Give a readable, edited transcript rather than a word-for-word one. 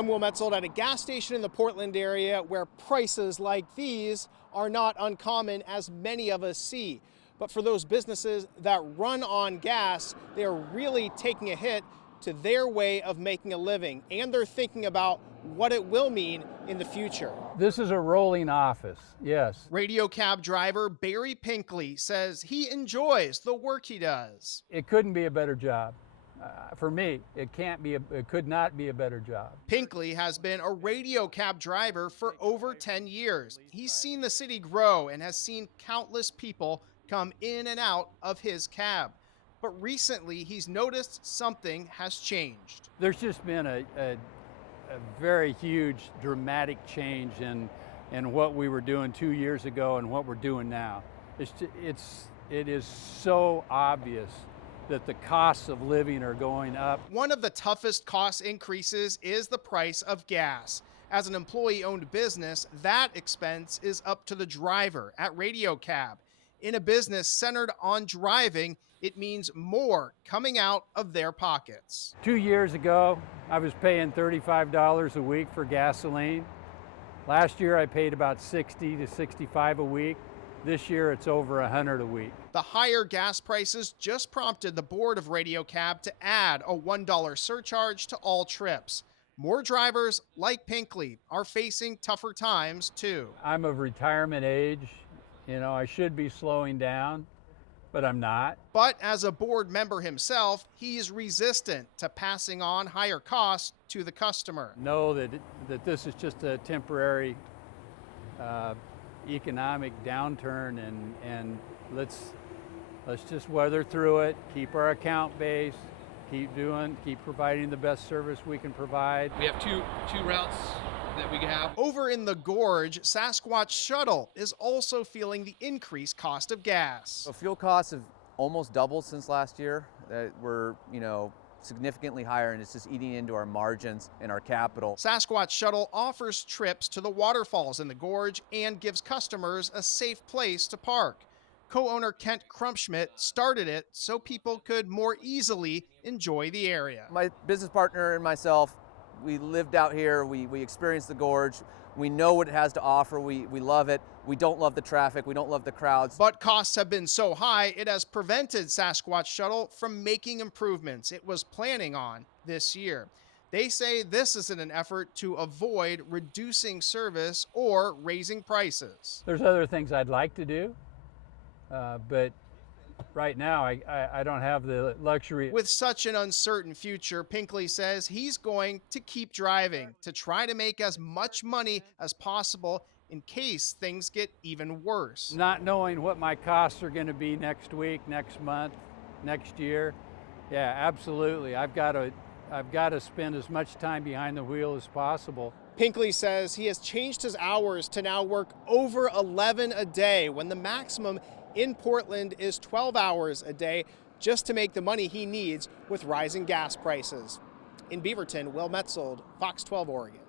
I'm Will Metzold at a gas station in the Portland area where prices like these are not uncommon, as many of us see. But for those businesses that run on gas, they are really taking a hit to their way of making a living, and they're thinking about what it will mean in the future. This is a rolling office, yes. Radio cab driver Barry Pinkley says he enjoys the work he does. It couldn't be a better job. For me, it could not be a better job. Pinkley has been a radio cab driver for over 10 years. He's seen the city grow and has seen countless people come in and out of his cab. But recently, he's noticed something has changed. There's just been a very huge, dramatic change in what we were doing 2 years ago and what we're doing now. It is so obvious that the costs of living are going up. One of the toughest cost increases is the price of gas. As an employee-owned business, that expense is up to the driver at Radio Cab. In a business centered on driving, it means more coming out of their pockets. 2 years ago, I was paying $35 a week for gasoline. Last year, I paid about $60 to $65 a week. This year, it's over $100 a week. The higher gas prices just prompted the board of Radio Cab to add a $1 surcharge to all trips. More drivers like Pinkley are facing tougher times too. I'm of retirement age. You know, I should be slowing down, but I'm not. But as a board member himself, he is resistant to passing on higher costs to the customer. Know that this is just a temporary economic downturn, and let's just weather through it, keep our account base, keep providing the best service we can provide. We have two routes that we have. Over in the Gorge, SASQUATCH Shuttle is also feeling the increased cost of gas. So fuel costs have almost doubled since last year. We're, significantly higher, and it's just eating into our margins and our capital. SASQUATCH Shuttle offers trips to the waterfalls in the Gorge and gives customers a safe place to park. Co-owner Kent Crumpschmidt started it so people could more easily enjoy the area. My business partner and myself, we lived out here, we experienced the Gorge, we know what it has to offer, we love it. We don't love the traffic, we don't love the crowds. But costs have been so high, it has prevented SASQUATCH Shuttle from making improvements it was planning on this year. They say this is in an effort to avoid reducing service or raising prices. There's other things I'd like to do, but right now I don't have the luxury. With such an uncertain future, Pinkley says he's going to keep driving to try to make as much money as possible in case things get even worse. Not knowing what my costs are going to be next week, next month, next year. Yeah, absolutely. I've got to spend as much time behind the wheel as possible. Pinkley says he has changed his hours to now work over 11 a day when the maximum in Portland is 12 hours a day, just to make the money he needs with rising gas prices. In Beaverton, Will Metzold, Fox 12 Oregon.